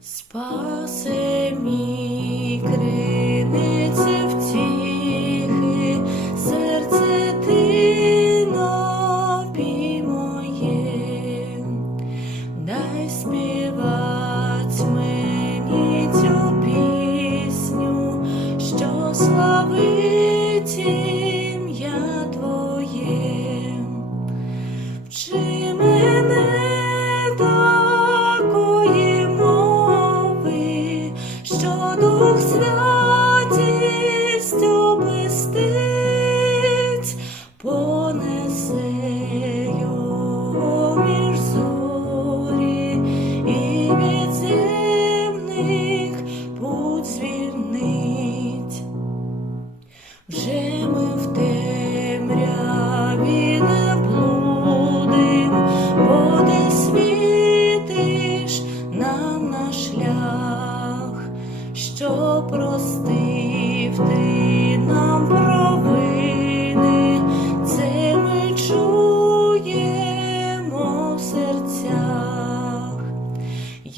Спаси мій криниці втіхи, серце ти моє, дай співать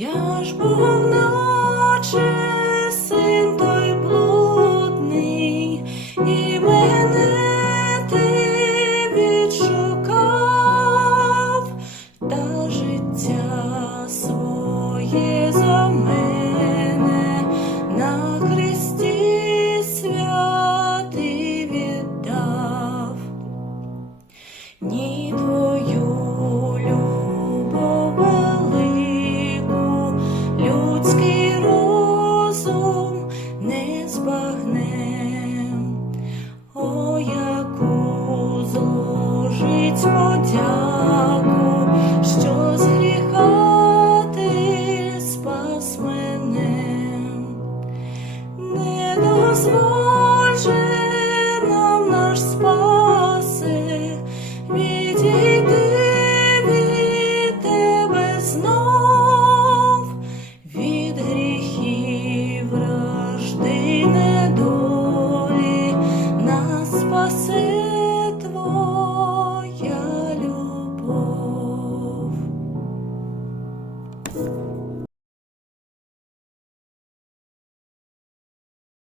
Я ж був наче син той блудний, і мене ти відшукав, та життя своє за мене на хресті святий віддав. Ні збагнем, о яку зложить подяку, що з гріха ти спас мене. Не дозволь же